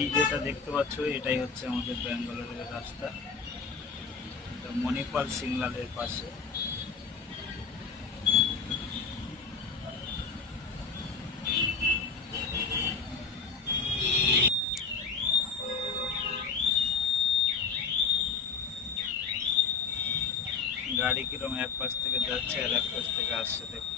এই যেটা দেখতে পাচ্ছ এটাই হচ্ছে আমাদের ব্যাঙ্গালোরের রাস্তা, মণিপাল সিগন্যালের পাশে। গাড়ি কিরম এক পাশ থেকে যাচ্ছে আর এক পাশ থেকে আসছে দেখো।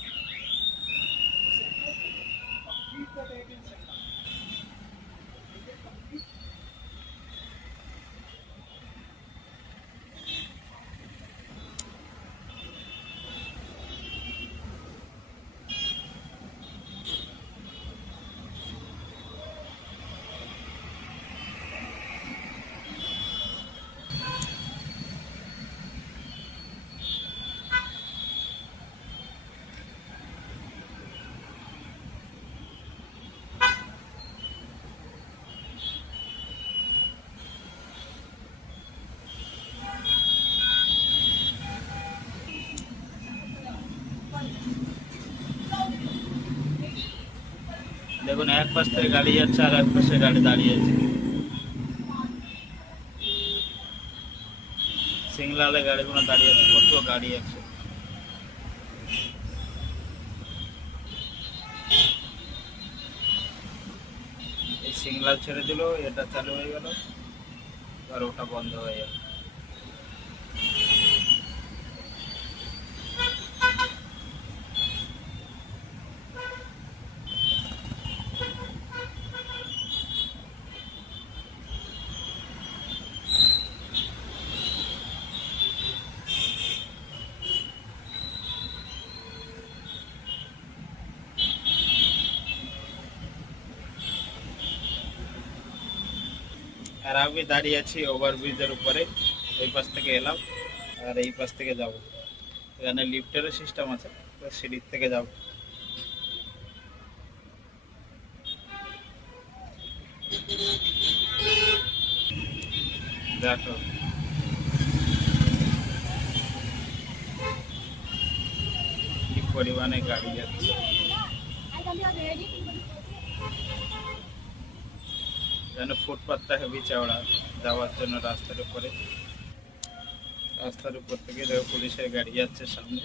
দেখুন এক পাশ থেকে গাড়ি যাচ্ছে আর এক পাশে গাড়ি দাঁড়িয়ে আছে। সিগনালে গাড়িগুলো দাঁড়িয়ে আছে, কত গাড়ি আছে। এই সিগনাল ছেড়ে দিল, এটা চালু হয়ে গেল আর ওটা বন্ধ হয়ে গেল। আর আমি দাঁড়িয়ে আছি ওভারব্রিজের উপরে, ওই পাশ থেকে এলাম আর এই পাশ থেকে যাব। এখানে লিফটেরও সিস্টেম আছে, তো সিঁড়ির থেকে যাব। দেখো কি পরিমাণে গাড়ি যাচ্ছে। এখানে ফুটপাথটা হেভি চওড়া যাওয়ার জন্য রাস্তার উপরে। রাস্তার উপর থেকে দেখো পুলিশের গাড়ি যাচ্ছে সামনে।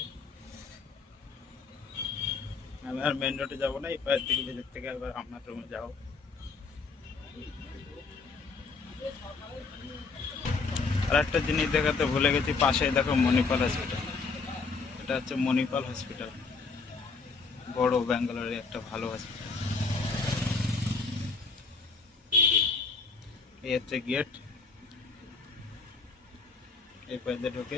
আমি আর মেন রোডে যাবো না, এই পায়ের দিকে ভিতর থেকে এবার আপনার রুমে যাও। আর একটা জিনিস দেখাতে ভুলে গেছি, পাশেই দেখো মণিপাল হসপিটাল। এটা হচ্ছে মণিপাল হসপিটাল, বড় ব্যাঙ্গালোরের একটা ভালো হসপিটাল। এই হচ্ছে গেট, এই পাশে ঢুকে